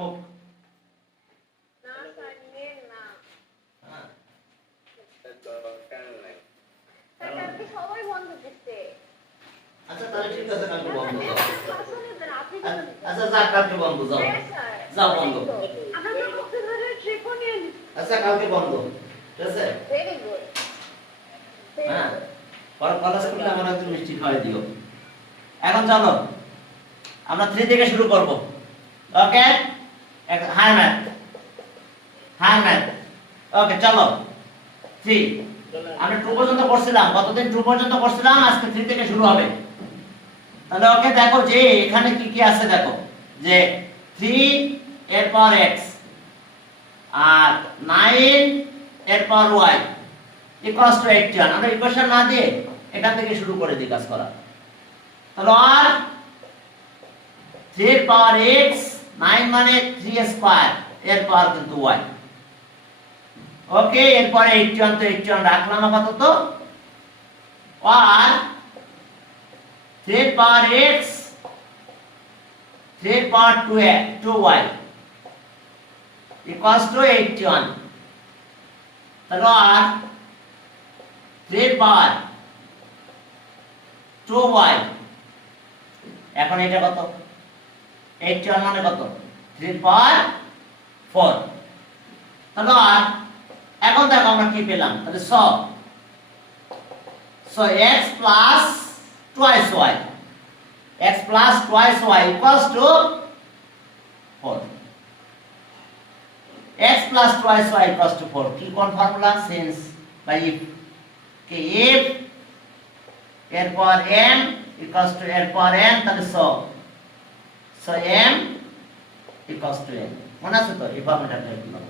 হোক। না স্যার নিয়ে না। হ্যাঁ স্যার কালকে সবাই বন্ধ দিচ্ছে। আচ্ছা তাহলে ঠিক আছে, কালকে বন্ধ দাও। আসলে স্যার আপনি কেন দিচ্ছেন? আচ্ছা যা, কালকে বন্ধ যাও, হ্যাঁ স্যার যাও বন্ধ। আমরা তো কক্সবাজারের ট্রিপও নিয়ে নিচ্ছি। আচ্ছা কালকে বন্ধ, ঠিক আছে? Very good. হ্যাঁ পরে কলেজ করলে আমার একটু মিষ্টি খাওয়াই দিও। এখন চলো আমরা 3 থেকে শুরু করব। ওকে, হাই ম্যাথ, হাই ম্যাথ। ওকে চলো 3। আমরা 2 পর্যন্ত করছিলাম, গতদিন 2 পর্যন্ত করছিলাম, আজকে 3 থেকে শুরু হবে। তাহলে ওকে দেখো যে এখানে কি কি আছে, দেখো যে 3 এর পাওয়ার x আর 9 এর পাওয়ার y ইকুয়ালস টু 81। আমরা ইকুয়েশন না দিয়ে এখান থেকে শুরু করে দিই কাজ করা। তাহলে আর 3 এর পাওয়ার x, 9 মানে 3 স্কয়ার, এর পাওয়ার কিন্তু y। ওকে, এরপরে 81 তো 81 রাখলাম আপাতত। আর 3 এর পাওয়ার x, 3 এর পাওয়ার 2y ইকুয়ালস টু 81। তাহলে আর 3 এর পাওয়ার 2y, এখন এটা কত? 81 মানে কত? 3 এর পাওয়ার 4। তাহলে আর এখন দেখো আমরা কি পেলাম, তাহলে so x plus twice y, x plus twice y equals to 4। x plus twice y equals to 4 কি কোন ফর্মুলা? Since by if k if এর পাওয়ার m equals to এর পাওয়ার n, তাহলে so m equals to n। মনে আছে তো এই ফর্মুলাটা লিখলাম।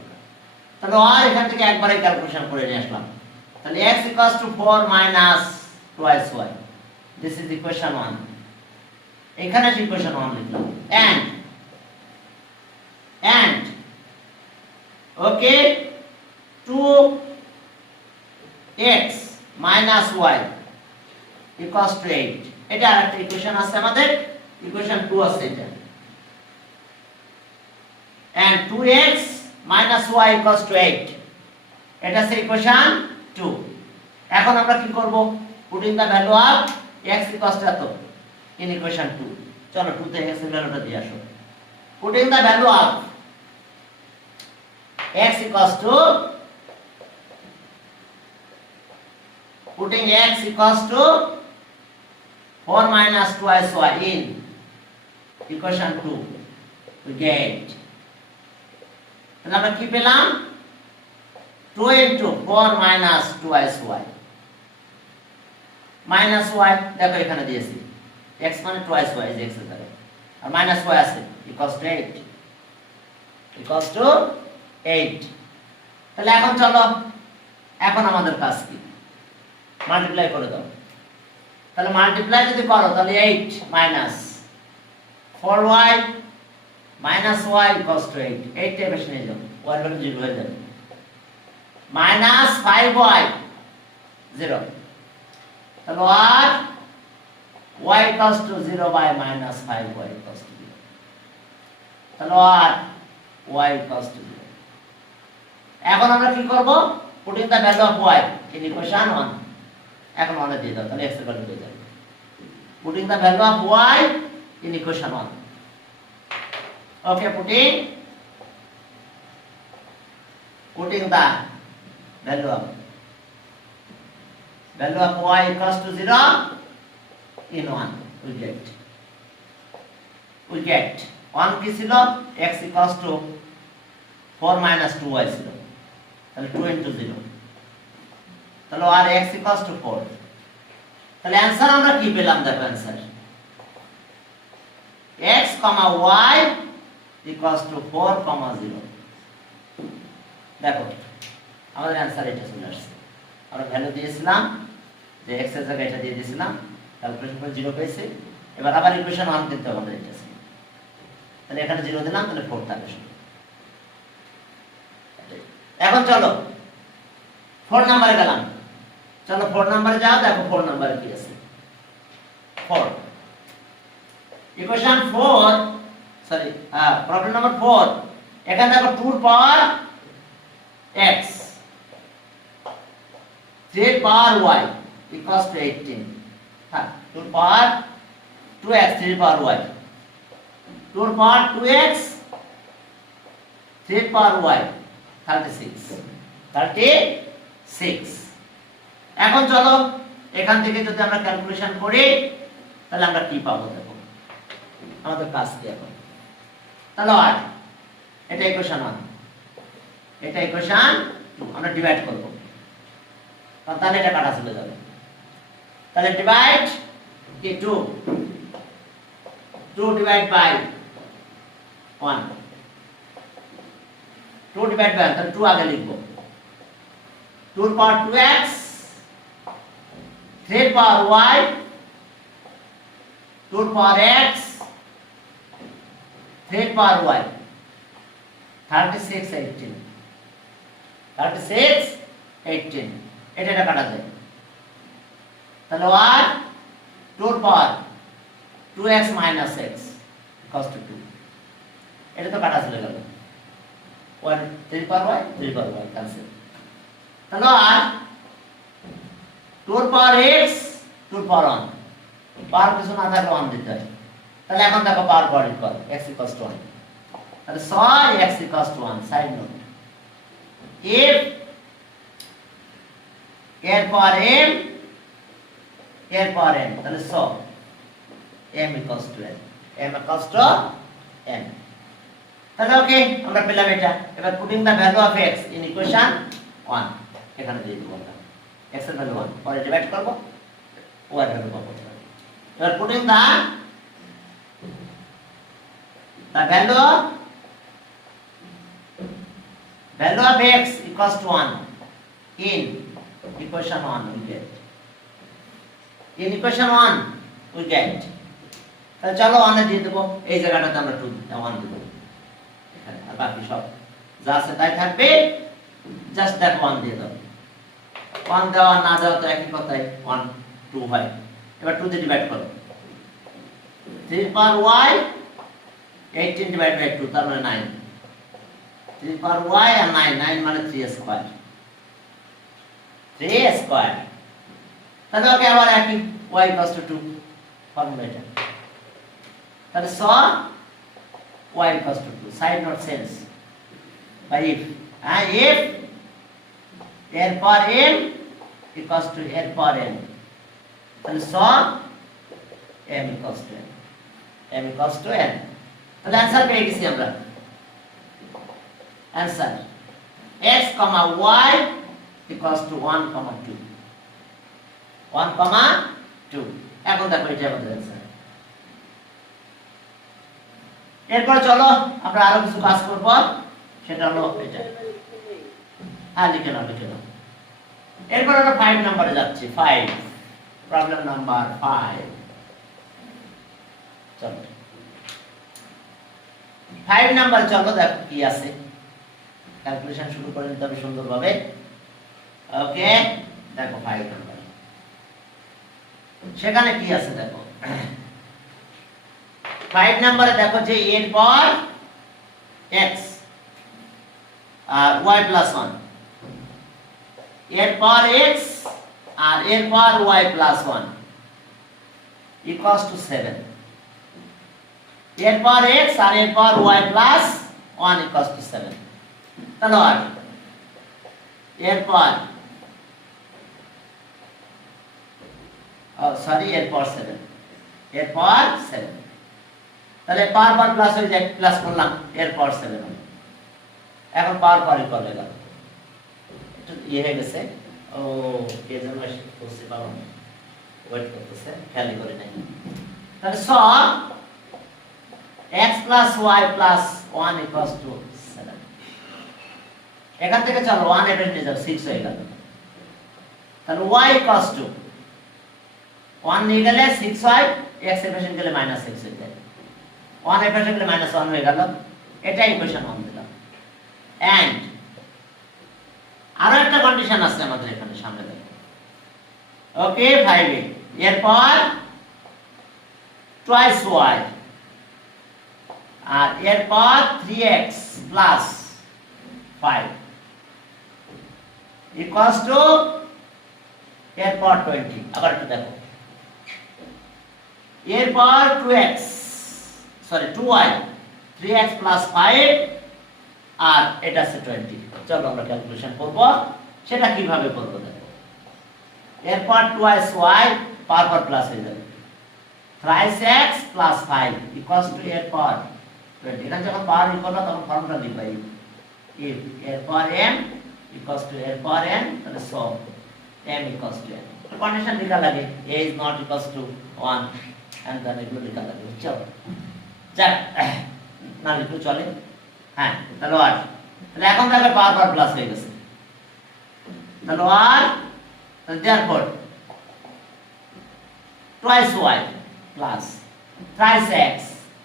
তাহলে আর এখান থেকে একবারে ক্যালকুলেশন করে নিয়ে আসলাম। তাহলে x equals to 4 minus twice y, this is equation 1। এখানে ইকুয়েশন 1 লিখলাম। and okay 2x minus y equals to 8। এটা আরেকটা ইকুয়েশন আছে আমাদের, ইকুয়েশন 2 আছে এটা। and 2x minus y equals to 8, এটা আছে ইকুয়েশন 2। এখন আমরা কি করব? Putting the value of x equals to এত in equation 2। চলো 2 তে x এর ভ্যালুটা দিয়ে আসো। Putting the value of x equals to, putting x equals to 4 minus twice y in equation 2, we get, তাহলে আমরা কি পেলাম? 2 into 4 minus twice y minus y, দেখো এখানে দিয়েছি x মানে twice y, x এর জায়গায় আর minus y আছে equals to 8, equals to 8। তাহলে এখন চলো, এখন আমাদের কাজ কি? মাল্টিপ্লাই করে দাও। তাহলে মাল্টিপ্লাই যদি করো তাহলে 8 minus 4y minus y equals to 8, 8 টা বেশি নিয়ে যাও, y এর ভ্যালু 0 হয়ে যাবে। minus 5y 0, তাহলে আর y equals to 0 by minus 5y equals to 0, তাহলে আর y equals to 0। এখন আমরা কি করব? Putting the value of y in equation 1, এখন 1 এ দিয়ে দাও, তাহলে x এর ভ্যালু পেয়ে যাবে। Putting the value of y in equation 1, okay, putting the value of y equals to 0 in 1, we get 1 কি ছিল? x equals to 4 minus 2y ছিল, তাহলে 2 into 0, তাহলে আর x equals to 4। তাহলে অ্যানসার আমরা কি পেলাম? দেখো answer x, y equals to 4, 0। দেখো আমাদের অ্যানসার এটা চলে আসছে। আমরা ভ্যালু দিয়েছিলাম যে x এর জায়গায় এটা দিয়ে দিয়েছিলাম, ক্যালকুলেশন করে 0 পেয়েছি। এবার আবার ইকুয়েশন 1 দিতে হবে আমাদের এটা ছিল, তাহলে এখানে 0 দিলাম, তাহলে 4 থাকবে শুধু। এখন চলো 4 নম্বরে গেলাম। চলো 4 নম্বরে যাও, দেখো 4 নম্বরে কি আছে। 4 ইকুয়েশন 4 সরি প্রবলেম নাম্বার 4 এখানে দেখো 2 এর পাওয়ার x 3 এর পাওয়ার y ইকুয়ালস টু 18 হ্যাঁ 2 এর পাওয়ার 2x 3 এর পাওয়ার y 2 এর পাওয়ার 2x 3 এর পাওয়ার y 36 এখন চলো এখান থেকে যদি আমরা ক্যালকুলেশন করি তাহলে আমরা কি পাবো দেখো আমাদের কাজ কি এখন তাহলে আর এটা ইকুয়েশন 1 এটা ইকুয়েশন 2 আমরা ডিভাইড করব তাহলে এটা কাটা চলে যাবে তাহলে ডিভাইড কি 2 ডিভাইড বাই 1 2 ডিভাইড বাই তাহলে 2 আগে লিখব 2 এর পাওয়ার 2x 3 এর পাওয়ার y 2 এর পাওয়ার x 3 এর পাওয়ার y 36 18 এটা কাটা যায় তাহলে y 2 এর পাওয়ার 2x minus x equals to 2 এটা তো কাটা চলে গেল 1 3 পাওয়ার y 3 পাওয়ার y ক্যান্সেল তাহলে আর 2 এর পাওয়ার x 2 এর পাওয়ার 1 পাওয়ার কিছু না থাকলে 1 দিতে হয় তাহলে এখন দেখো পাওয়ার পয়েন্ট কর x equals to 1 তাহলে সয় x equals to 1 side note if এর পাওয়ার m এর পাওয়ার n তাহলে so m equals to n m equals to n তাহলে ওকে আমরা পেলাম এটা এবার putting the value of x in equation 1 এখানে দিয়ে দেব আমরা x এর ভ্যালু 1 পরে ডিভাইড করব y এর ভ্যালু পাবো এবার putting the value of x equals to 1 in equation 1 we get in equation 1 we get তাহলে চলো 1 এ দিয়ে দেব এই জায়গাটাতে আমরা 2 1 দেব এখানে আর বাকি সব যা আছে তাই থাকবে জাস্ট দ্যাট 1 দিয়ে দাও 1 দেওয়া না দেওয়া তো একই কথাই 1 2 হয় এবার 2 দিয়ে ডিভাইড করো 3 পাওয়ার y 18 divided by 2 তার মানে 9 3 পাওয়ার y আর 9 মানে 3 স্কয়ার তাহলে ওকে আবার একই y equals to 2 ফর্মুলা এটা তাহলে so y equals to 2 side not sense by if এর পাওয়ার m equals to এর পাওয়ার n তাহলে so m equals to n তাহলে आंसर পেয়ে গেছি আমরা answer x, y equals to 1, 2 এখন দেখো এটা আমাদের आंसर এরপর চলো আমরা আরো কিছু কাজ করব সেটা হলো এটা লিখে নাও এরপর আমরা 5 নম্বরে যাচ্ছি 5 প্রবলেম নাম্বার 5 চলো 5 নাম্বার চলো দেখো কি আছে ক্যালকুলেশন শুরু করে নিতে হবে সুন্দরভাবে ওকে দেখো 5 নাম্বার সেখানে কি আছে দেখো 5 নম্বরে দেখো যে এর পর x আর y + 1 এর পর x আর এর পর y + 1 = 7 এর পর x আর এর পর y + 1 = 7 তাহলে এর পর সরি এর পর 7 তাহলে পাওয়ার প্লাস হয়ে যায় প্লাস করলাম এর পর 7 এখন পাওয়ার ইকুয়াল হয়ে গেল একটু হয়ে গেছে ও কে যেন করছে বাবা ওয়েট করতেছে খেয়াল করে নাই তাহলে সব x + y + 1 = 7 এখান থেকে চলো 1 এটা নিয়ে যাও 6 হয়ে গেল তাহলে y = 1 নিয়ে গেলে 6 হয় x এর পাশে গেলে -6 হয়ে যায় 1 এর পাশে গেলে -1 হয়ে গেল এটা ইকুয়েশন 1 দিলাম এন্ড আরো একটা কন্ডিশন আছে আমাদের এখানে সামনে দেখো ওকে 5 এর পর টুয়াইস y আর এরপর 3x প্লাস 5 ইকুয়ালস টু এরপর 20। আবার একটু দেখো, এরপর 2x sorry 2y 3x plus 5 আর এটা আছে 20। চলো আমরা ক্যালকুলেশন করব, সেটা কিভাবে করব দেখো। এরপর 2y পাওয়ার প্লাস হয়ে যাবে, thrice x plus 5 equals to এরপর 20। এখানে যখন পাওয়ার ইকুয়াল হবে তখন ফর্মুলা লিখবা if এরপর m ইকুয়ালস টু এরপর n, তাহলে so m equals two n। Condition লেখা লাগে a is not equals to 1 and then এগুলো লেখা লাগে। চলো যাক, না লিখলে চলে। হ্যাঁ, তাহলে আর তাহলে এখন দেখো পাওয়ার প্লাস হয়ে গেছে, তাহলে আর তাহলে therefore twice y plus thrice x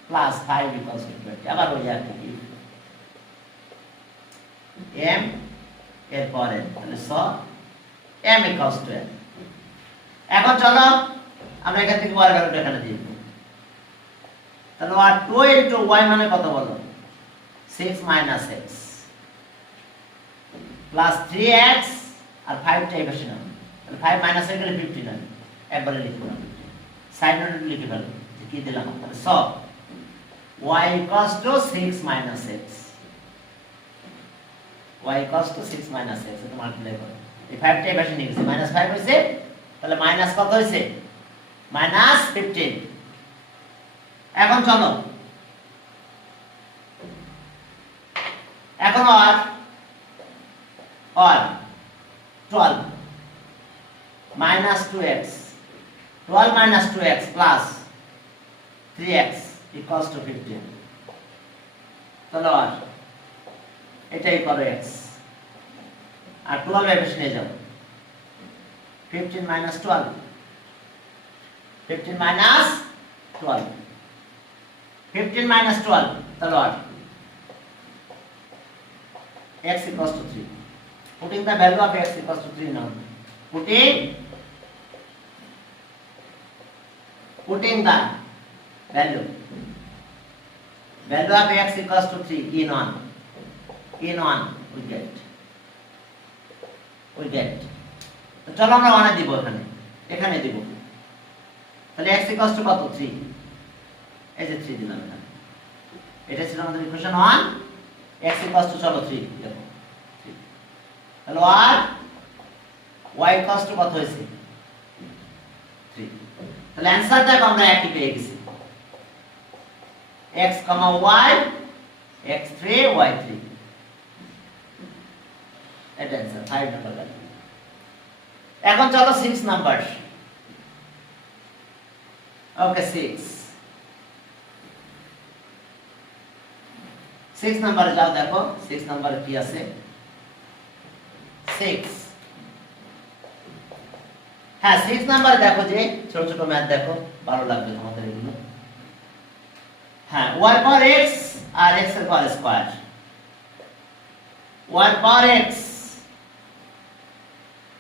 plus 5 equals to 20। আবার ওই আর কি m এরপর n, তাহলে so m equals to n। এখন চলো আমরা এখান থেকে y ভ্যালুটা এখানে দিয়ে দেব, তাহলে আর 2 into y মানে কত বলো, 6 minus x plus 3x আর 5 টা এভাবে নাও, তাহলে 5 minus এর গেলে 59 একবারে লিখব না, সাইড নোট লিখে ফেলো যে কি দিলাম। তাহলে so y equals to 6 minus x, y equals to 6 minus x এটা মাল্টিপ্লাই করো, এই 5 টা এভাবে নিয়ে গেছে minus 5 হইছে, তাহলে মাইনাস কত হইছে, minus 15। এখন চলো এখন আর 12 minus 2x 12 minus 2x plus 3x equals to 15। তাহলে আর এটাই করো x আর 12 এর পেছনে যাও, 15 minus 12 15 minus 12 15 minus 12 তাহলে আর x equals to 3। putting the value of x equals to 3 now, putting the value of x equals to 3 in 1 we get তো চলো আমরা 1 দিব, এখানে দিব, তাহলে x equals to কত 3, এই যে 3 দিলাম এখানে, এটা ছিল আমাদের ইকুয়েশন 1, x equals to চলো 3 দেখো, তাহলে আর y equals to কত হইছে 3। তাহলে आंसर দেখো আমরা একই পেয়ে গেছি, x, y x3 y3, এটা आंसर 5 নাম্বার ভ্যালু। এখন চলো 6 নাম্বার, ওকে 6 নাম্বারে যাও, দেখো 6 নাম্বারে কি আছে, 6 হ্যাঁ 6 নাম্বারে দেখো যে ছোট ছোট ম্যাথ দেখো, ভালো লাগবে তোমাদের এগুলো। হ্যাঁ y পাওয়ার x আর x এর পাওয়ার স্কয়ার, y পাওয়ার x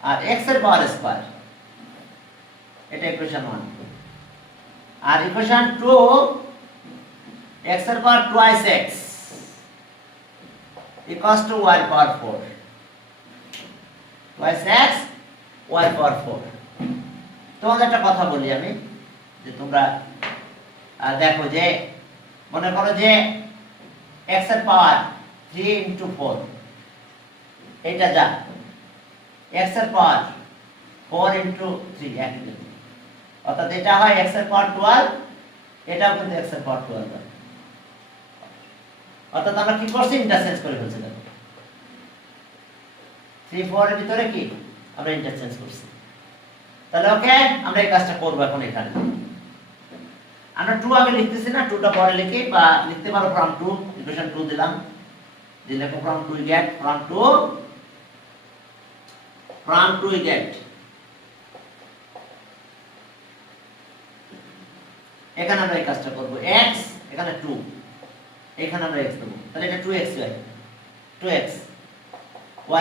আর x এর পাওয়ার স্কয়ার, এটা ইকুয়েশন 1। আর ইকুয়েশন 2 x এর পাওয়ার twice x equals to y power 4, twice x y পাওয়ার 4। তোমাদের একটা কথা বলি আমি, যে তোমরা দেখো যে মনে করো যে x এর পাওয়ার 3 into 4 এটা যা, x এর পাওয়ার 4 into 3 একই, অর্থাৎ এটা হয় x এর পাওয়ার 12, এটাও কিন্তু x এর পাওয়ার 12 হয়, অর্থাৎ আমরা কি করছি ইন্টারচেঞ্জ করে ফেলছি, দেখো 3 4 এর ভিতরে কি আমরা ইন্টারচেঞ্জ করছি। তাহলে ওকে আমরা এই কাজটা করব এখন এখানে। আমরা 2 আগে লিখতেছি না, 2টা পরে লিখি, বা লিখতে পারো from 2, ইকুয়েশন 2 দিলাম, দিলে from 2 we get from 2 we get এখানে আমরা এই কাজটা করব, x এখানে 2, এখানে আমরা x দেব, তাহলে এটা 2x হয়, 2x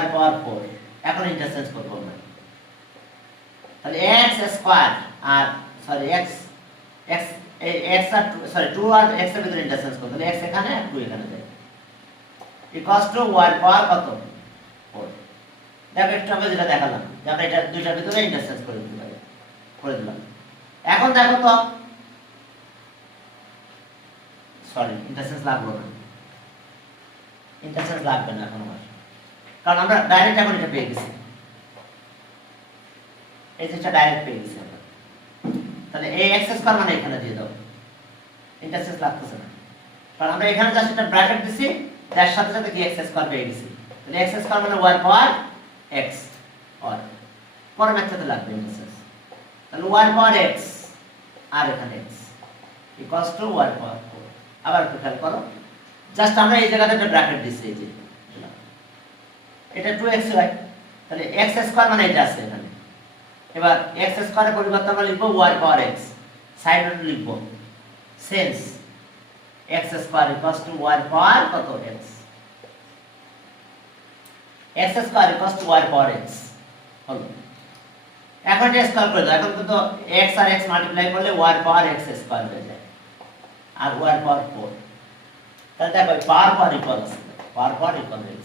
y পাওয়ার 4। এখন ইন্টারচেঞ্জ করব আমরা, তাহলে x স্কয়ার আর সরি x এই x আর সরি 2 আর x এর ভিতরে ইন্টারচেঞ্জ করব তাহলে x এখানে আর 2 এখানে যায় ইকুয়ালস টু y এর পাওয়ার কত 4 দেখো একটু আমরা যেটা দেখালাম যে আমরা এটা দুইটার ভিতরে ইন্টারচেঞ্জ করে দিতে পারি করে দিলাম এখন দেখো তো সরি ইন্টারচেঞ্জ লাগবে না ইন্টারচেঞ্জ লাগবে না এখন আমার কারণ আমরা ডাইরেক্ট এখন এটা পেয়ে গেছি এই যেটা ডাইরেক্ট পেয়ে গেছি আমরা তাহলে এই x স্কয়ার মানে এখানে দিয়ে দাও ইন্টারচেঞ্জ লাগতেছে না কারণ আমরা এখানে জাস্ট একটা ব্র্যাকেট দিছি তার সাথে সাথে কি x স্কয়ার পেয়ে গেছি তাহলে x স্কয়ার মানে y পাওয়ার x আর পরে ম্যাথটাতে লাগবে ইন্টারচেঞ্জ তাহলে y পাওয়ার x আর এখানে x ইকুয়ালস টু y পাওয়ার 4 আবার একটু খেয়াল করো জাস্ট আমরা এই জায়গাতে একটা ব্র্যাকেট দিছি এই যে এটা 2xy তাহলে x স্কয়ার মানে এটা আছে এখানে এবার x স্কয়ারের পরিবর্তে আমরা লিখব y পাওয়ার x সাইডে লিখব sense x square equals two y পাওয়ার কত x x square equals two y power x হলো এখন এটা স্কয়ার করে দাও এখন তো x আর x মাল্টিপ্লাই করলে y পাওয়ার x স্কয়ার হয়ে যায় আর y পাওয়ার 4 তাহলে দেখো পাওয়ার পাওয়ার ইকুয়াল আছে পাওয়ার পাওয়ার ইকুয়াল x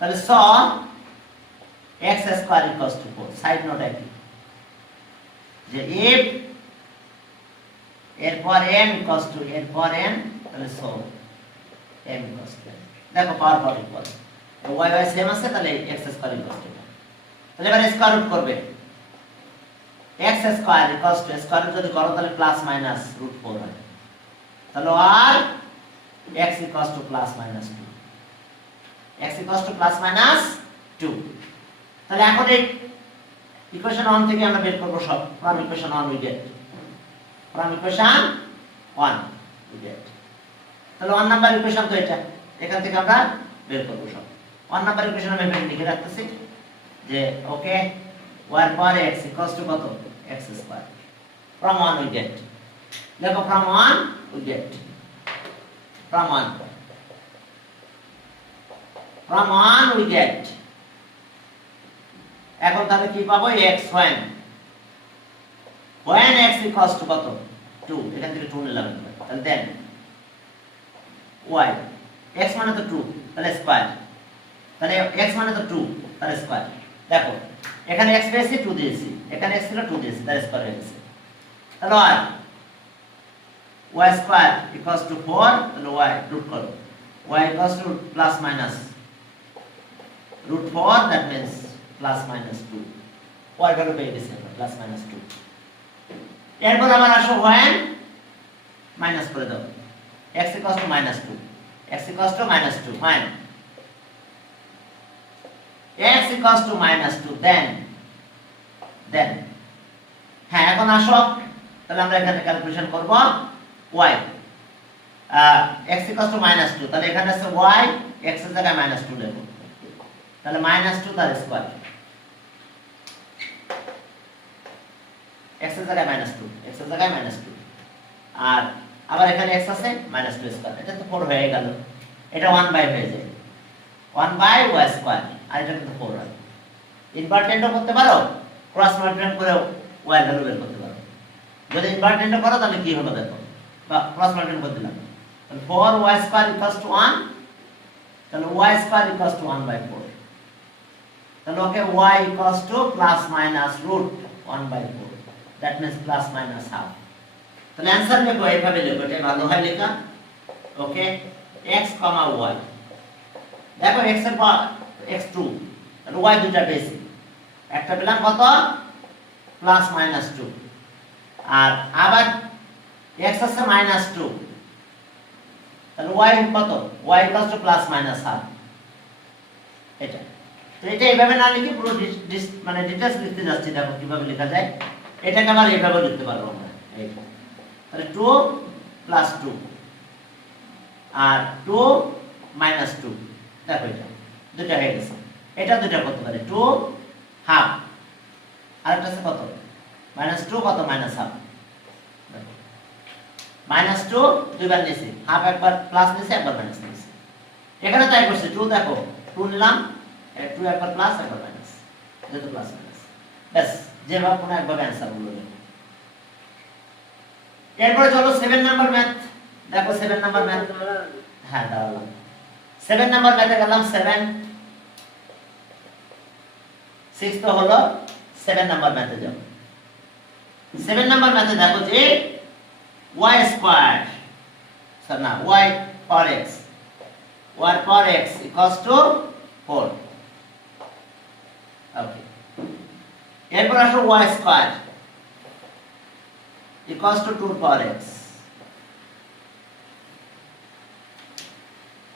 তাহলে স x square equals to 4 side note একই যে if এরপর m ইকুয়ালস টু এরপর m তাহলে সো m ইকুয়ালস টু দেখো power power equal y y same আছে তাহলে x স্কয়ার ইকুয়ালস টু তাহলে এবার স্কয়ার রুট করবে x square equals to square root যদি করো তাহলে প্লাস মাইনাস রুট 4 হয় তাহলে আর x equals to plus minus 2 x equals to plus minus 2 তাহলে এখন এই ইকুয়েশন 1 থেকে আমরা বের করব সব from equation 1 we get from equation 1 we gate তাহলে 1 নাম্বার ইকুয়েশন তো এটা এখান থেকে আমরা বের করব সব 1 নাম্বার ইকুয়েশন আমি এখানে লিখে রাখতেছি যে okay y power x equals to কত x square from 1 we get দেখো from 1 we get from 1 we get এখন তাহলে কি পাবো x when x equals to কত 2 এখান থেকে 2 নিলাম তাহলে দেন y x মানে তো 2 তাহলে স্কয়ার তাহলে x মানে তো 2 তাহলে স্কয়ার দেখো এখানে x পেয়েছি 2 দিয়েছি এখানে x ছিল 2 দিয়েছি তাহলে স্কয়ার হয়ে গেছে তাহলে y square equals to 4 তাহলে y root করো y equals to plus minus root 4 that means plus minus 2 y value পেয়ে গেছি আমরা plus minus 2 এরপর আবার আসো when মাইনাস করে দাও x equals to minus 2 x equals to minus 2 when x equals to minus 2 then হ্যাঁ এখন আসো তাহলে আমরা এখানে ক্যালকুলেশন করব y x equals to minus 2 তাহলে এখানে আছে y x এর জায়গায় minus 2 লিখব তাহলে minus 2 তার স্কয়ার x এর জায়গায় minus 2 x এর জায়গায় minus 2 আর আবার এখানে x আছে minus 2 স্কয়ার এটা তো 4 হয়ে গেল এটা 1 বাই হয়ে যায় 1 বাই y স্কয়ার আর এটা কিন্তু 4 হয় ইনভার্টেন্টও করতে পারো ক্রস মাল্টিপ্লাই করে y এর ভ্যালু বের করতে পারো যদি ইনভার্টেন্টও করো তাহলে কি হলো দেখো বা ক্রস মাল্টিপ্লাই করে দিলাম তাহলে 4y স্কয়ার ইকুয়ালস টু 1 তাহলে y square equals to 1 by 4 তাহলে okay y equals to plus minus root 1 by 4 that means plus minus half তাহলে आंसर লিখো এইভাবে লিখো এটা ভালো হয় লেখা ওকে x y দেখো x এর পাওয়ার x2 তাহলে y দুটো পেয়েছি একটা পেলাম কত প্লাস মাইনাস 2 আর আবার x আছে মাইনাস 2 তাহলে y কত y equals to plus minus half এটা তো এটা এইভাবে না লিখে পুরো মানে ডিটেইলস লিখতে যাচ্ছি দেখো কিভাবে লেখা যায় এটাকে আবার এইভাবে লিখতে পারবো আমরা এই তাহলে 2 প্লাস 2 আর 2 মাইনাস 2 দেখো এটা দুটো হয়ে গেছে এটা দুটো করতে পারি 2 হাফ আর এটা আছে কত মাইনাস 2 কত মাইনাস হাফ মাইনাস 2 দুইবার নিয়েছি হাফ একবার প্লাস নিয়েছি একবার মাইনাস নিয়েছি এখানে তাই করছি 2 দেখো 2 নিলাম 2 একবার প্লাস একবার মাইনাস যেহেতু প্লাস মাইনাস ব্যাস যেভাবে কোনো একভাবে অ্যান্সার গুলো দেবো এরপরে চলো 7 নাম্বার ম্যাথ দেখো 7 নাম্বার ম্যাথ হ্যাঁ দাঁড়ালাম 7 নাম্বার ম্যাথে গেলাম 7 6 তো হলো 7 নাম্বার ম্যাথে যাও 7 নাম্বার ম্যাথে দেখো যে y স্কয়ার স্যার না y power x y power x equals to 4 ওকে এরপর আসো y square equals to 2 power x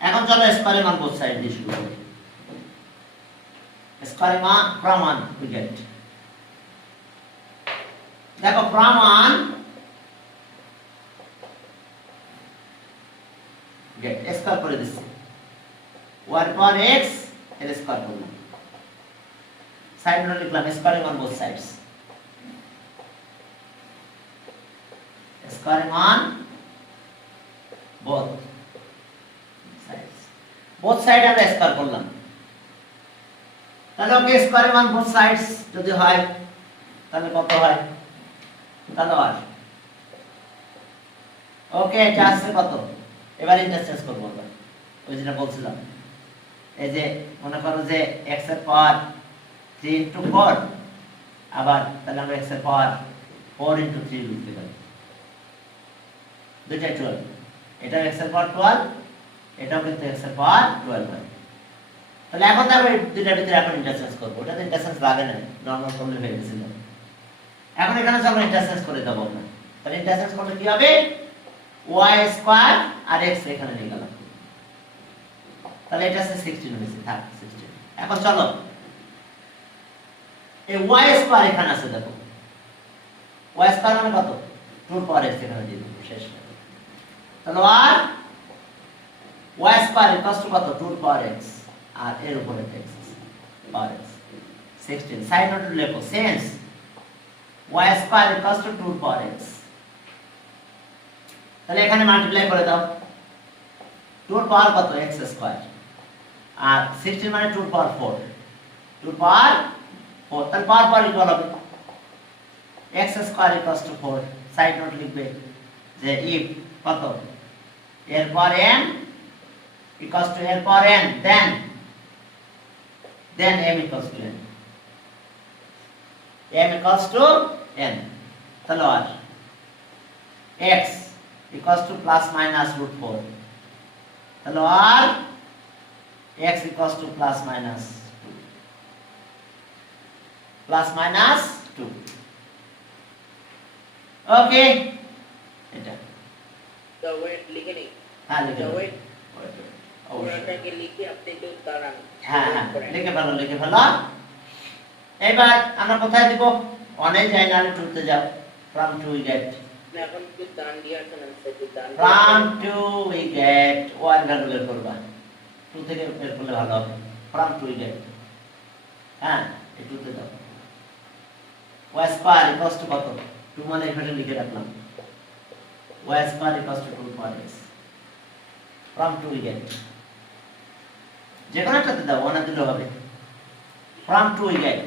এখন চলো স্কয়ারিং অন বোথ সাইড দিয়ে শুরু করি squaring on from 1 we get দেখো from 1 get স্কয়ার করে দিচ্ছি y পাওয়ার x এর স্কয়ার করলাম সাইড নোট লিখলাম squaring on both sides squaring on both sides both side আমরা স্কয়ার করলাম তাহলে ওকে squaring on both sides যদি হয় তাহলে কত হয় তাহলে আর ওকে এটা আসছে কত এবার ইন্টারচেঞ্জ করব আমরা ওই যেটা বলছিলাম এই যে মনে করো যে x এর পাওয়ার 3 4 আবার তাহলে আমরা x এর পাওয়ার 4 3 লিখতে পারি দুইটা 12 এটা x এর পাওয়ার 12 এটাও কিন্তু x এর পাওয়ার 12 হয় তাহলে এখন দেখো এই দুইটার ভিতরে এখন ইন্টারচেঞ্জ করব ওটাতে ইন্টারচেঞ্জ লাগে না নরমাল করলে হয়ে গেছিল এখন এখানে আমরা ইন্টারচেঞ্জ করে দেব না তাহলে ইন্টারচেঞ্জ করলে কি হবে y স্কয়ার আর x এখানে নিয়ে গেলাম তাহলে এটা আছে 16 হয়েছে থাক 16 এখন চলো এই y স্কয়ার এখানে আছে দেখো y স্কয়ার মানে কত 2 পাওয়ার x এখানে দিয়ে দেব শেষ তাহলে আর y স্কয়ার ইকুয়ালস টু কত 2 পাওয়ার x আর এর উপরে x পাওয়ার x 16 সাইড নোট লেখো sense y square equals to 2 power x তাহলে এখানে মাল্টিপ্লাই করে দাও 2 পাওয়ার কত x স্কয়ার আর 16 মানে 2 পাওয়ার 4 2 পাওয়ার 4 তাহলে পাওয়ার পাওয়ার ইকুয়াল হবে x square equals to 4 side note লিখবে যে if কত এর পাওয়ার n equals to এর পাওয়ার n then m equals to n m equals to n তাহলে আর x equals to plus minus root 4 তাহলে আর x equals to plus minus 2 ওকে এটা The word লিখে নেই হ্যাঁ লিখে The দাও। word অবশ্যই। পুরোটাকে লিখে আপনি একটু দাঁড়ান হ্যাঁ হ্যাঁ লিখে ফেলো এবার আমরা কোথায় দিব অনেক যাই না টুতে যাও from to we get আপনি এখন একটু দান দিয়ে আসেন একটু দান from to we get one value বের করবা 2 থেকে বের করলে ভালো হবে from to we get হ্যাঁ এই 2 তে দাও y স্কয়ার ইকুয়ালস টু কত 2 মানে এখানে লিখে রাখলাম y square equals to 2 power x from to we get যে কোনো একটাতে দাও ওয়ান দিলে হবে from to we get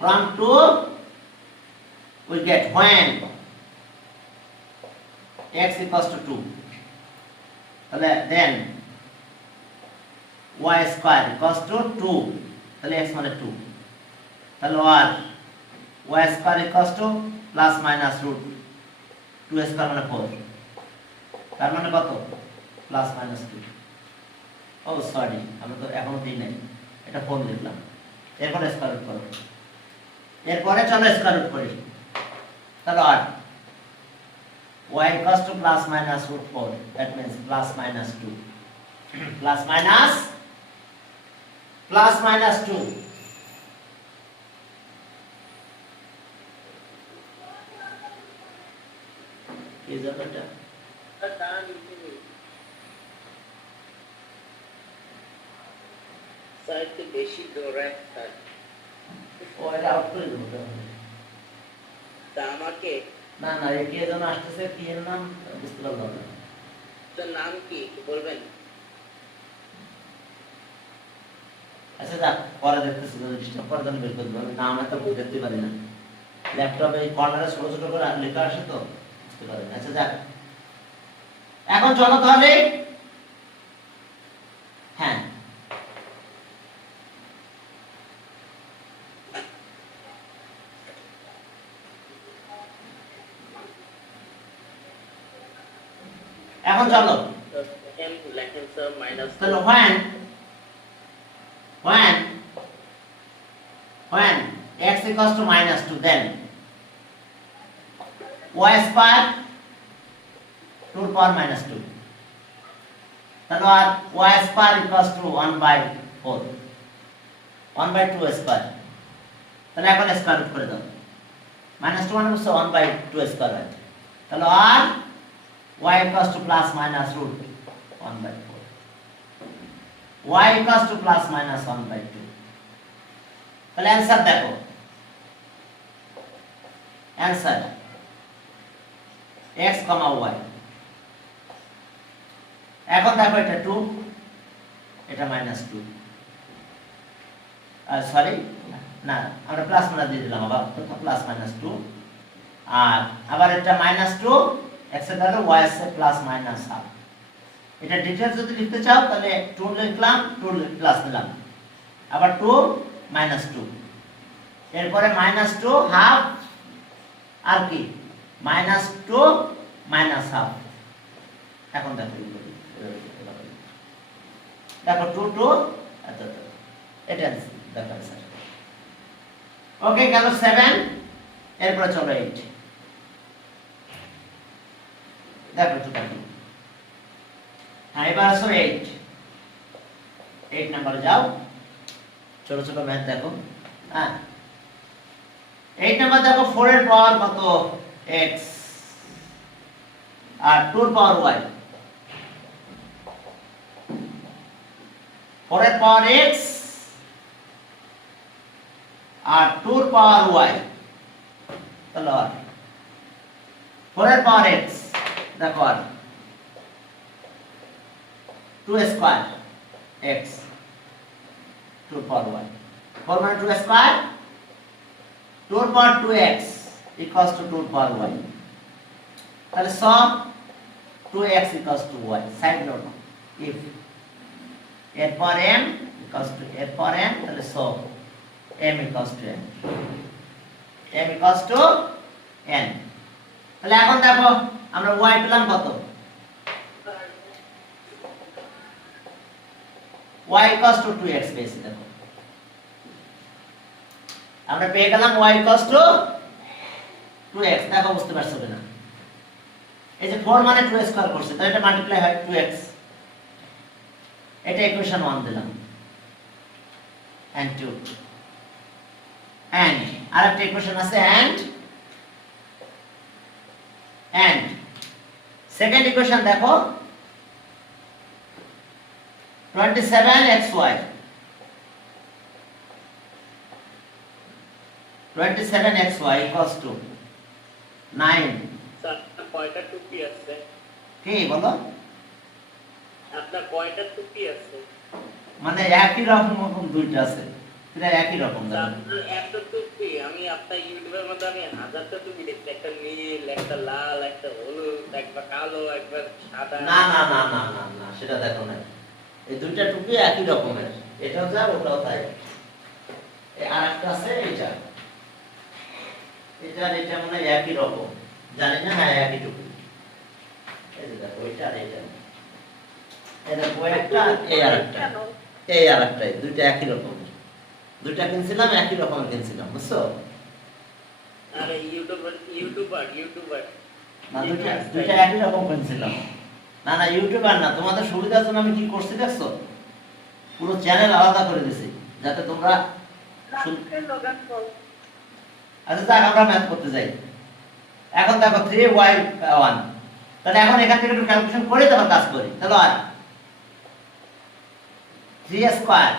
from to we get when x equals to 2 তাহলে then y square equals to 2 তাহলে x মানে 2 তাহলে আর y square equals to plus minus root 2 square মানে 4 তার মানে কত প্লাস মাইনাস 2 ও সরি আমরা তো এখনো দিই নাই এটা 4 লিখলাম এরপর স্কয়ার রুট করব এরপরে চলো স্কয়ার রুট করি তাহলে আর y equals to plus minus root 4 that means plus minus 2 plus minus 2 কি জায়গাটা দান লিখে নেই স্যার একটু বেশি দৌড়ায় স্যার ও এটা আউট করে দেবো তাহলে। তা আমাকে না না এ কে যেন আসতেছে কি এর নাম বুঝতে পারলাম না তোর নাম কি একটু বলবেন আচ্ছা যাক পরে দেখতেছি যদি ডিস্টার্ব করে তাহলে বের করে দেবো আমি নাম এত দেখতে পারি না ল্যাপটপে এই কর্নারে ছোট ছোট করে লেখা আসে তো বুঝতে পারেন। আচ্ছা যাক, এখন চলো তাহলে, হ্যাঁ এখন চলো m লেখেন স্যার মাইনাস তাহলে when x equals to minus 2, then y square 2 power minus 2, তাহলে আর y square equals to 1 by 4, 1 by 2 square, তাহলে এখন স্কয়ার রুট করে দাও, minus 2 মানে হচ্ছে 1 by 2 স্কয়ার হয়, তাহলে আর y equals to plus minus root 1 by 4, y equals to plus minus 1 by 2, তাহলে অ্যানসার দেখো, অ্যানসার x, y, এখন দেখো এটা 2, এটা -2, সরি না আমরা প্লাস মাইনাস দিয়ে দিলাম, আবার প্লাস -2, আর আবার এটা -2 x এর দ্বারা y এর প্লাস মাইনাস হাফ, এটা ডিটেইলস যদি লিখতে চাও তাহলে 2 লিখলাম, 2 প্লাস দিলাম, আবার 2 -2, এরপরে -2 হাফ, আর কি -2 মাইনাস হাফ, এখন দেখো দেখো 2 2 এত এটা দেখো স্যার। ওকে গেল 7, এরপর চলো 8, দেখো তো দেখো, হ্যাঁ এবার আসো 8 নম্বরে যাও, ছোট ছোট ম্যাথ দেখো, হ্যাঁ 8 নাম্বার দেখো 4 এর পাওয়ার কত x আর 2 এর পাওয়ার y, 4 এর পাওয়ার x আর 2 এর পাওয়ার y, তাহলে আর 4 এর পাওয়ার x দেখো আর 2 স্কয়ার x 2 এর পাওয়ার y, 4 মানে 2 স্কয়ার, 2 এর পাওয়ার 2x equals to 2 এর পাওয়ার y, তাহলে সব 2x equals to y, side note, if এর পাওয়ার m equals to এর পাওয়ার n, তাহলে সব m equals to n, m equals to n, তাহলে এখন দেখো আমরা y পেলাম কত, y equals to 2x পেয়েছি, দেখো আমরা পেয়ে গেলাম y equals to 2x, দেখো বুঝতে পারছো কিনা, এই যে 4 মানে 2 স্কয়ার করছে, তাহলে এটা মাল্টিপ্লাই হয় 2x, এটা ইকুয়েশন 1 দিলাম, and 2 and আরেকটা ইকুয়েশন আছে and সেকেন্ড ইকুয়েশন দেখো 27xy, 27xy equals to 9, sir কয়টা টুপি আছে? কি বলো, আপনার কয়টা টুপি আছে? মানে একই রকম দুইটা আছে, এটা একই রকম স্যার, দেখো, আপনার এত টুপি, আমি আপনার ইউটিউবের মধ্যে আমি হাজারটা টুপি দেখছি, একটা নীল, একটা লাল, একটা হলুদ, একটা কালো, একবার সাদা। না না না না না না সেটা দেখো না, এই দুইটা টুপি একই রকমের, এটাও যা ওটাও তাই, এই আরেকটা আছে এটা, এটা আর এটা মানে একই রকম, জানি না, হ্যাঁ একই টুপি, এই যে দেখো এটা আর এটা, এটা কয়েকটা, এই আরেকটা, এই আরেকটা, দুইটা একই রকম, দুইটা কিনছিলাম একই রকমের কিনছিলাম, বুঝছো, আরে ইউটিউবার না দুইটা দুইটা একই রকম কিনছিলাম, না না ইউটিউবার না, তোমাদের সুবিধার জন্য আমি কি করছি দেখছো, পুরো চ্যানেল আলাদা করে দিছি যাতে তোমরা আচ্ছা যাক আমরা ম্যাথ করতে যাই, এখন দেখো 3y1, তাহলে এখন এখান থেকে একটু ক্যালকুলেশন করে তারপর কাজ করি, তাহলে আর 3 স্কয়ার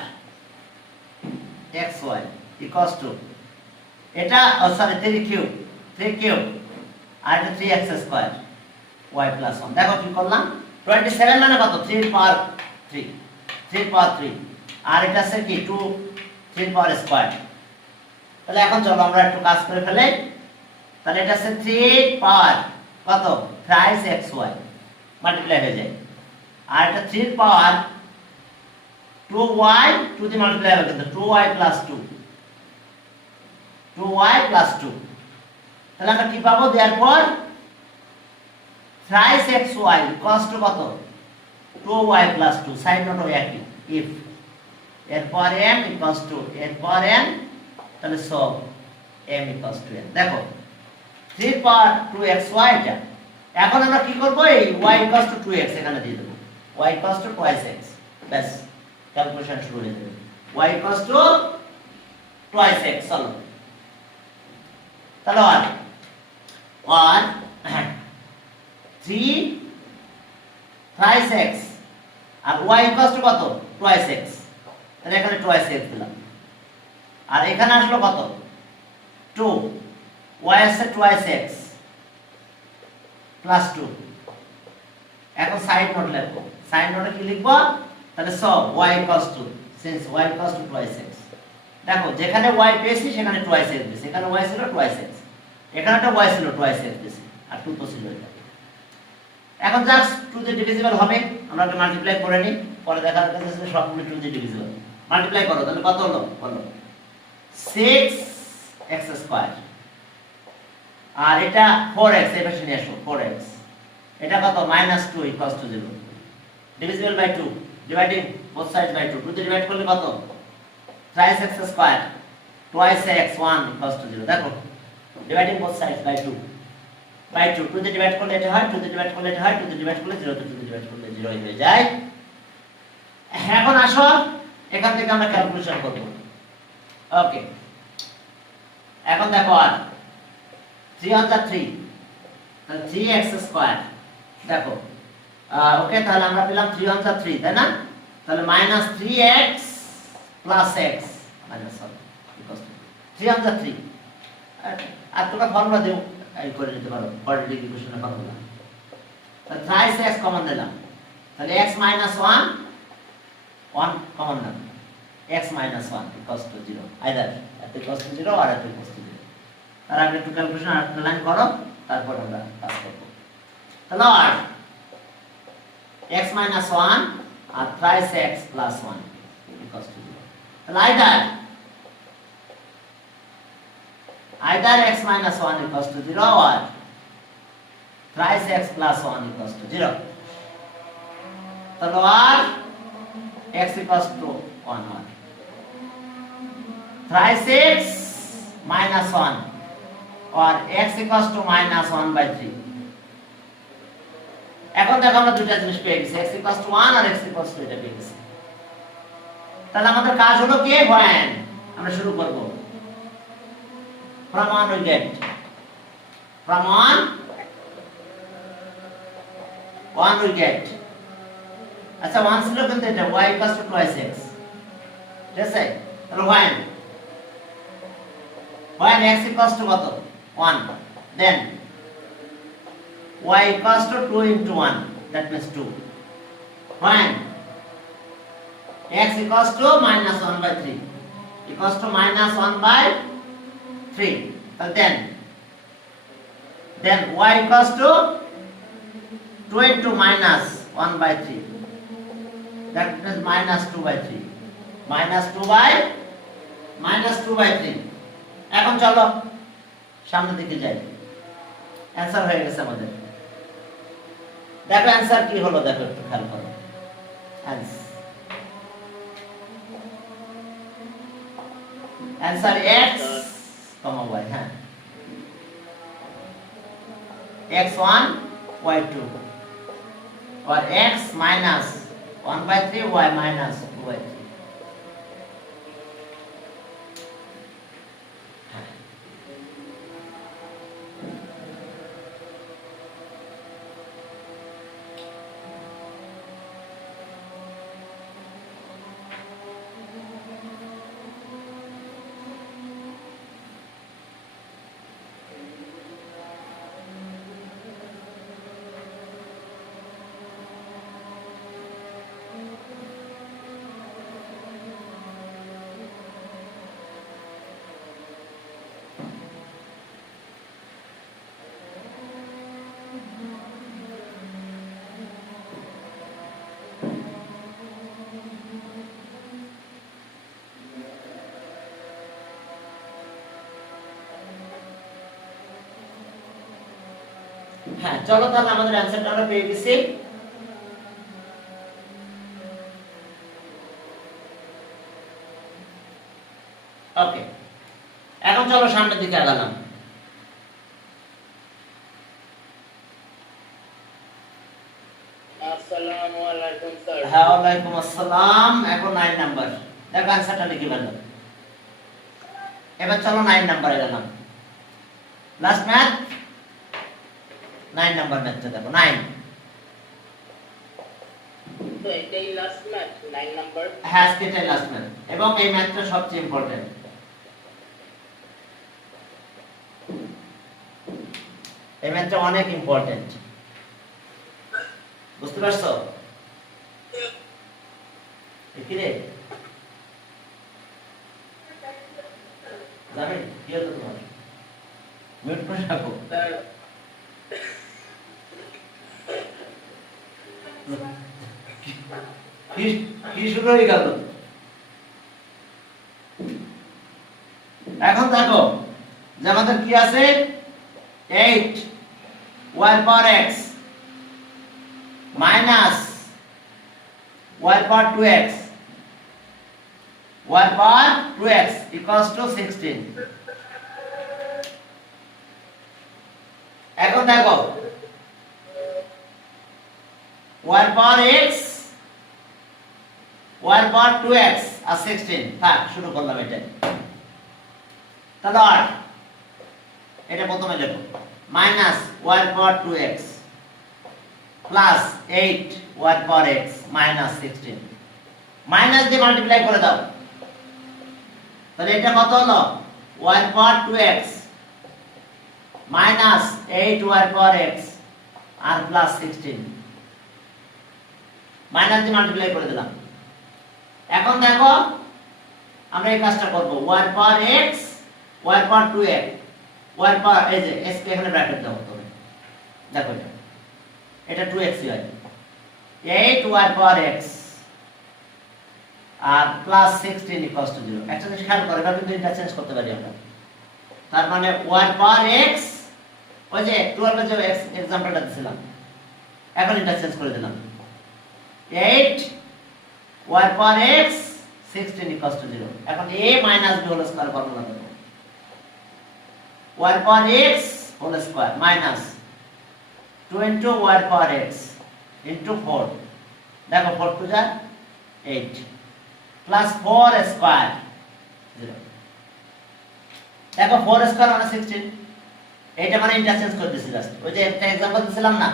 xy equals to এটা সরি 3 কিউব আর এটা 3x স্কয়ার y প্লাস 1, দেখো কি করলাম, 27 মানে কত 3 পাওয়ার 3 আর এটা আছে কি 2 3 পাওয়ার স্কয়ার, তাহলে এখন চলো আমরা একটু কাজ করে ফেলে, তাহলে এটা হচ্ছে 3 পাওয়ার কত থ্রাইস xy মাল্টিপ্লাই হয়ে যায়। আর এটা 3 পাওয়ার 2y 2 দিয়ে মাল্টিপ্লাই হবে কিন্তু 2y প্লাস 2 2y প্লাস 2। তাহলে আমরা কি পাবো দেয়ারপর থ্রাইস xy ইকুয়ালস টু কত 2y প্লাস 2 সাইন নোটও একই ইফ এরপর m ইকুয়ালস টু এরপর n তাহলে সব m ইকুয়ালস টু n। দেখো 3 পাওয়ার 2xy এটা। এখন আমরা কি করব এই y ইকুয়ালস টু 2x এখানে দিয়ে দেব y equals to twice x বাস ক্যালকুলেশন শুরু হয়ে যাবে y equals to twice x। চলো তাহলে 1 3 thrice x আর y ইকুয়ালস টু কত twice x। তাহলে এখানে twice x দিলাম আর এখানে আসলো কত 2 y আছে twice x প্লাস 2। এখন সাইড নোট লিখব সাইড নোটে কি লিখব তাহলে সব y equals two since y equals to twice x। দেখো যেখানে y পেয়েছি সেখানে twice x দিছি এখানে y ছিল twice x এখানে একটা y ছিল twice x দিছি আর 2 তো ছিল এটা। এখন জাস্ট 2 দিয়ে ডিভিজিবল হবে আমরা এটা মাল্টিপ্লাই করে নিই পরে দেখা যাচ্ছে সবগুলো 2 দিয়ে ডিভিজিবল মাল্টিপ্লাই করো তাহলে কত হলো বলো 6x স্কয়ার আর এটা 4x এই পাশে নিয়ে আসো 4x এটা কত -2 equals to 0 divisible by 2 dividing both sides by 2 2 দিয়ে ডিভাইড করলে কত thrice x square twice x 1 equals to 0। দেখো dividing both sides by 2 by 2 2 দিয়ে ডিভাইড করলে এটা হয় 2 দিয়ে ডিভাইড করলে এটা হয় 2 দিয়ে ডিভাইড করলে 0 2 দিয়ে ডিভাইড করলে 0 হয়ে যায়। এখন আসো এখান থেকে আমরা ক্যালকুলেশন করব। ওকে এখন দেখো আর 3 on the 3 তাহলে 3x স্কয়ার দেখো ওকে তাহলে আমরা পেলাম 3 on the 3 তাই না তাহলে -3x + x minus 1 equals two 3 on the 3 আর তোমরা ফর্মুলা দেও এই করে নিতে পারো কোয়াড্রেটিক ইকুয়েশনের ফর্মুলা। তাহলে thrice x কমন দিলাম তাহলে x - 1 1 common now x - 1 equals to 0 either এত ইকুয়ালস টু 0 আর এত ইকুয়ালস টু 0। আর আগে একটু ক্যালকুলেশন আউটলাইন করো তারপর আমরা কাজ করব। তাহলে আর x - 1 আর thrice x + 1 ইকুয়ালস টু 0। তাহলে either x - 1 equals to 0 or thrice x + 1 equals to 0. তাহলে আর x equals to 1 or thrice x - 1 or x equals to -1/3। এখন দেখো আমরা দুটো জিনিস পেয়ে গেছি x equals to 1 R x equals to এটা পেয়ে গেছি। তাহলে আমাদের কাজ হলো কি when আমরা শুরু করব from 1 we get from 1 we get আচ্ছা 1 ছিল কিন্তু এটা y equals to twice x ঠিক আছে। তাহলে when x equals to কত 1 then y equals to 2 into 1 that means 2 when x equals to -1/3 equals to -1/3 then y equals to 2 into -1/3 that means -2/3 -2/3। এখন চলো সামনের দিকে যাই অ্যানসার হয়ে গেছে আমাদের। দেখো অ্যানসার কি হলো দেখো একটু খেয়াল করো অ্যানসার x, y হ্যাঁ x1 y2 or x - 1/3 y - 2/3। হ্যাঁ চলো তাহলে আমাদের অ্যানসারটা আমরা পেয়ে গেছি। ওকে, এখন চলো সামনের দিকে আগালাম। আসসালামু আলাইকুম স্যার। হ্যাঁ ওয়ালাইকুম আসসালাম। এখন 9 নাম্বার দেখো অ্যানসারটা লিখে ফেললাম। এবার চলো 9 নাম্বারে গেলাম। লাস্ট ম্যাথ 9 নাম্বার ম্যাথটা দেখো 9। তো এটাই লাস্ট ম্যাথ 9 নাম্বার। হ্যাঁ এটাই লাস্ট ম্যাথ এবং এই ম্যাথটা সবচেয়ে ইম্পর্টেন্ট। এই ম্যাথটা অনেক ইম্পর্টেন্ট, বুঝতে পারছো? কি রে যাবে কি হলো তোমার? মিউট করে রাখো। স্যার কি কি শুরু হয়ে গেল? এখন দেখো যে আমাদের কি আছে 8 y power x minus y power 2x y power 2x equals to 16। এখন দেখো y পাওয়ার x y পাওয়ার 2x আর 16 থাক, শুরু করলাম এটা। তাহলে আর এটা প্রথমে লিখো মাইনাস y পাওয়ার 2x plus 8 y power x minus 16, minus দিয়ে মাল্টিপ্লাই করে দাও। তাহলে এটা কত হলো y পাওয়ার 2x minus 8 y power x আর প্লাস 16, মাইনাস দিয়ে মাল্টিপ্লাই করে দিলাম। এখন দেখো আমরা এই কাজটা করব y পাওয়ার x y পাওয়ার 2x y পাওয়ার এই যে s কে এখানে ব্র্যাকেট দাও তুমি দেখো এটা 2x হয় 8 y পাওয়ার x আর প্লাস 16 ইকুয়ালস টু 0। একটা জিনিস খেয়াল করো, এটা কিন্তু ইন্টারচেঞ্জ করতে পারি আমরা। তার মানে y পাওয়ার x ওই যে 12 এর যে x एग्जांपलটা দিছিলাম এখন ইন্টারচেঞ্জ করে দিলাম 8 y power x 16 equals to 0। এখন a minus b whole square formula দেব y power x whole square minus 2 into y power x into 4 দেখো 4 টু যা 8 প্লাস 4 স্কয়ার 0 দেখো 4 স্কয়ার মানে 16। এটা মানে ইন্টারচেঞ্জ করে দিছি জাস্ট ওই যে একটা एग्जांपल দিছিলাম না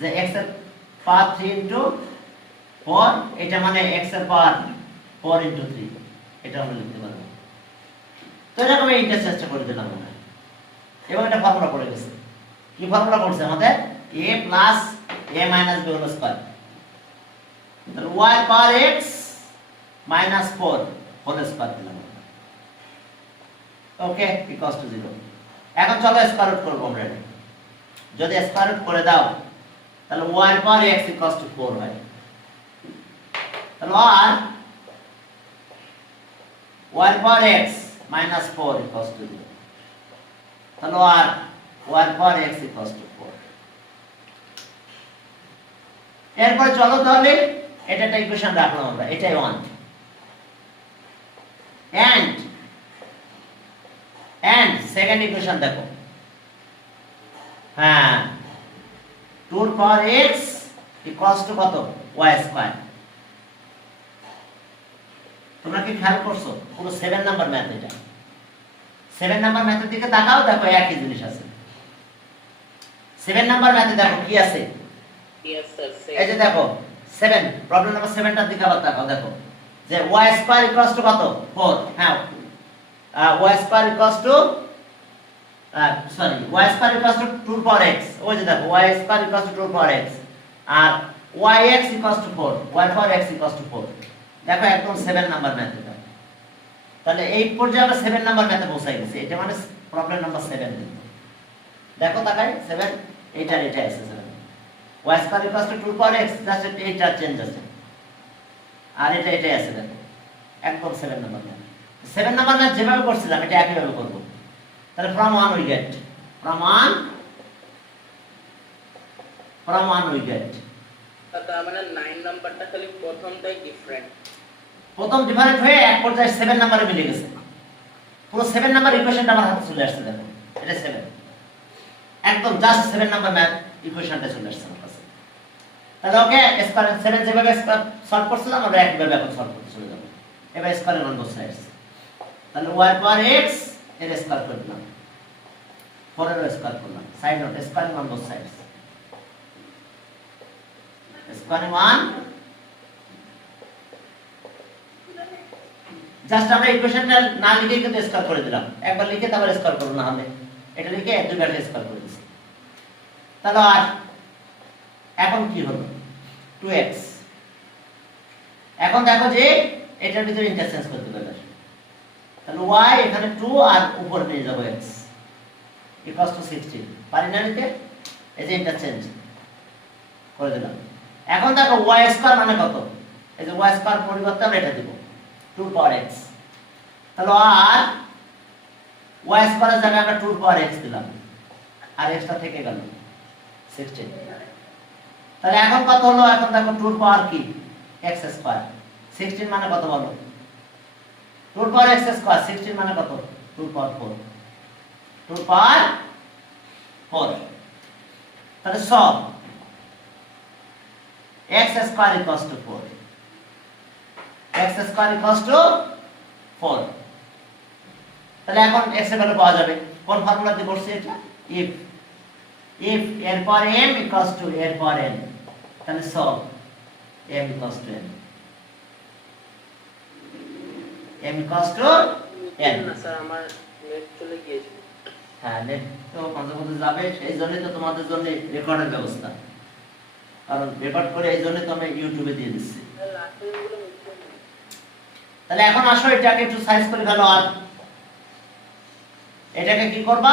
যে x এর পাওয়ার 3 ইনটু 4 এটা মানে x এর পাওয়ার 4 ইনটু 3 এটা আমরা লিখতে পারবো। তো এরকম ইন্টারচেঞ্জটা করে দিলাম আমরা এবং এটা ফর্মুলা পড়ে গেছে। কি ফর্মুলা পড়ছে আমাদের a plus a minus b whole square, তাহলে y power x minus 4 whole square দিলাম। Okay equals to 0। এখন চলো স্কয়ার রুট করব আমরা। যদি স্কয়ার রুট করে দাও তাহলে y power x equals to 4 হয়। তাহলে আর y power x minus 4 equals to 0। তাহলে আর y power x equals to 4। এরপর চলো তাহলে এটা একটা ইকুয়েশন রাখলাম আমরা, এটাই 1 and সেকেন্ড ইকুয়েশন দেখো হ্যাঁ 2 এর পাওয়ার x ইকুয়ালস টু কত y স্কয়ার। তোমরা কি খেয়াল করছো পুরো 7 নাম্বার ম্যাথ এটা 7 নাম্বার ম্যাথের দিকে তাকাও দেখো একই জিনিস আছে। 7 নাম্বার ম্যাথে দেখো কি আছে ইয়েস স্যার এই যে দেখো 7 প্রবলেম নাম্বার 7টার দিকে আবার তাকাও দেখো যে y স্কয়ার ইকুয়ালস টু কত 4। হ্যাঁ y square equals two y square equals to 2 এর পাওয়ার x। ওই যে দেখো y স্কয়ার ইকুয়ালস টু 2 এর পাওয়ার x আর yx equals to 4 y power x equals to 4। দেখো একদম 7 নাম্বার ম্যাথ এটা। তাহলে এই পর্যায়ে আমরা 7 নাম্বার ম্যাথে পৌঁছে গেছি। এটা মানে প্রবলেম নাম্বার 7 দেখো তাকাই 7 এটা আছে 7 y স্কয়ার ইকুয়ালস টু 2 এর পাওয়ার x জাস্ট এটা চেঞ্জ আছে আর এটা আছে দেখো একদম 7 নাম্বার ম্যাথ। 7 নাম্বার ম্যাথ যেভাবে করছিলাম এটা একই ভাবে করব। তাহলে from 1 we get from 1 we get 7 into 2 into 4 from 1 we get তার মানে 9 নাম্বারটা খালি প্রথমটাই ডিফারেন্ট। প্রথম ডিফারেন্ট হয়ে এক পর্যায়ে 7 নম্বরে মিলে গেছে। পুরো 7 নাম্বার ইকুয়েশনটা আমার হাতে চলে আসছে দেখো, এটা 7, একদম জাস্ট 7 নাম্বার ম্যাথ ইকুয়েশনটা চলে আসছে আমার কাছে। তাহলে ওকে স্কয়ার 7 যেভাবে স্কয়ার সলভ করছিলাম আমরা একইভাবে এখন সলভ করতে চলে যাব। এবার স্কয়ারের মান বসাই আসছে, তাহলে y পাওয়ার x এর স্কয়ার করে দিলাম, 4 এর স্কয়ার করলাম, সাইড নোট স্কয়ারের মান বসাই আসছে, স্কয়ারের মান জাস্ট আমরা ইকুয়েশনটা না লিখে কিন্তু স্কয়ার করে দিলাম, একবার লিখে তারপর স্কয়ার করব, না হলে এটা লিখে দুইবার স্কয়ার করে দিছি। তাহলে আর এখন কি হলো 2x, এখন দেখো যে এটার ভিতরে ইন্টারচেঞ্জ করতে পারবে, তাহলে y এখানে 2 আর উপরে নিয়ে যাব x ইকুয়ালস টু 16, পারি না নিতে, এই যে ইন্টারচেঞ্জ করে দিলাম। এখন দেখো y স্কয়ার মানে কত, এই যে y স্কয়ার পরিবর্তে আমরা এটা দেব 2 পাওয়ার x, তাহলে আর y স্কয়ারের জায়গায় আমরা 2 পাওয়ার x দিলাম আর এক্সট্রা থেকে গেল 16। তাহলে এখন কত হলো, এখন দেখো 2 পাওয়ার কি x স্কয়ার, 16 মানে কত বলো, 2 পাওয়ার x স্কয়ার 16 মানে কত, 2 পাওয়ার 4, 2 পাওয়ার 4। তাহলে সব x square equals to 4, x square equals to 4। তাহলে এখন x এর ভ্যালু পাওয়া যাবে কোন ফর্মুলা দিয়ে করছি এটা, if এর পর m ইকুয়ালস টু এর পর n, তাহলে সব m equals two n, m equals two n। না স্যার আমার নেট চলে গিয়েছে। হ্যাঁ নেট তো মাঝে মধ্যে যাবে, সেই জন্যই তো তোমাদের জন্য রেকর্ডের ব্যবস্থা, কারণ রেকর্ড করে এই জন্য তো আমি ইউটিউবে দিয়ে দিচ্ছি। তাহলে এখন আসো এটাকে একটু সাইজ করে ফেলো, আর এটাকে কি করবা,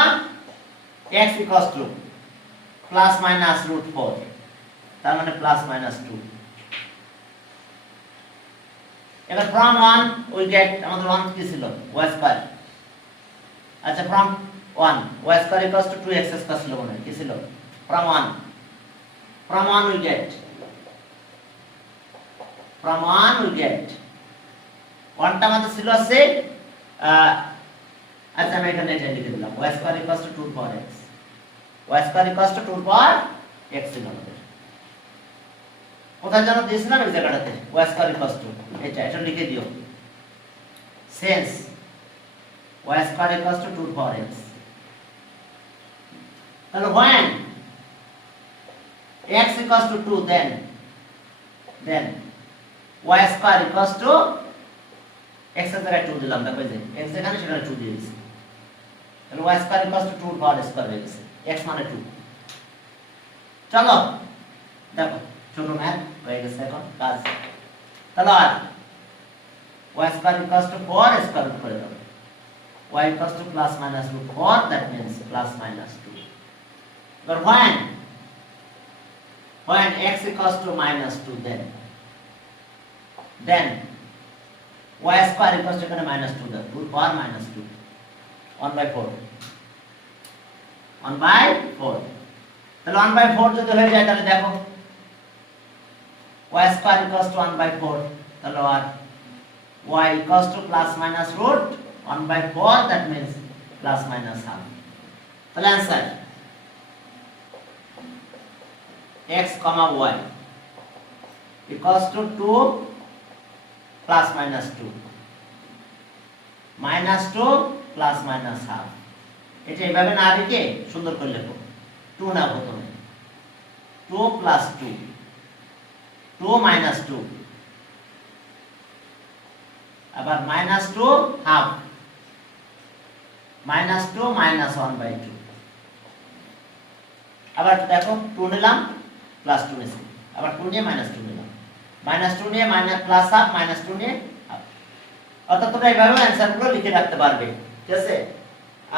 x equals to plus minus √4, তার মানে প্লাস মাইনাস 2। এবার from 1 we get, আমাদের 1 কি ছিল y স্কয়ার, আচ্ছা from 1 y square equals two 2x square ছিল মনে হয়, কি ছিল from 1 we get, from 1 we get 1টা আমাদের ছিল আছে, আচ্ছা আমি এখানে এটা লিখে দিলাম, y square equals to 2 power x, y square equals to 2 power x ছিল আমাদের, কোথায় জানো দিয়েছিলাম এই জায়গাটাতে, y স্কয়ার ইকুয়ালস টু এটা লিখে দিও, sense y square equals to 2 power x। তাহলে when x equals to 2, then y square equals to x এর জায়গায় 2 দিলাম, দেখো যে x যেখানে সেখানে 2 দিয়ে দিয়েছি, তাহলে y square equals to 2 power square হয়ে গেছে, x মানে 2। চলো দেখো ছোট ম্যাথ হয়ে গেছে এখন কাজ, তাহলে আর y square equals to 4 square root করে দাও, y equals to plus minus √4, that means plus minus 2। But when x equals to minus 2, then y square equals to এখানে minus 2 দাও, 2 পাওয়ার minus 2, 1/4, 1/4। তাহলে 1/4 যদি হয়ে যায় তাহলে দেখো y square equals to 1/4, তাহলে আর y equals to plus minus root 1/4, that means plus minus half। তাহলে answer x, y equals to 2 plus minus 2 minus 2 plus minus half। এটা এইভাবে না লিখে সুন্দর করে লেখো, 2 না প্রথমে 2 plus 2, 2 minus 2, আবার minus 2 half, minus 2 minus 1/2, আবার দেখো 2 নিলাম প্লাস 2 নিছি, আবার 2 নিয়ে মাইনাস 2 নিলাম, মাইনাস 2 নিয়ে মাইনাস প্লাস হাফ, মাইনাস 2 নিয়ে হাফ। অর্থাৎ তোমরা এইভাবে অ্যানসারগুলো লিখে রাখতে পারবে, ঠিক আছে।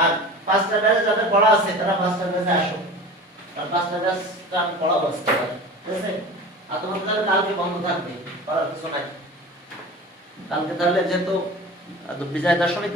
আর পাঁচটা ব্যাচে যাদের পড়া আছে তারা পাঁচটা ব্যাচে আসো, আর পাঁচটা ব্যাচটা আমি পড়াবো, ঠিক আছে। আর তোমাদের তাহলে কালকে বন্ধ থাকবে, পড়ার কিছু নাই কালকে, তাহলে যেহেতু বিজয় দশমী।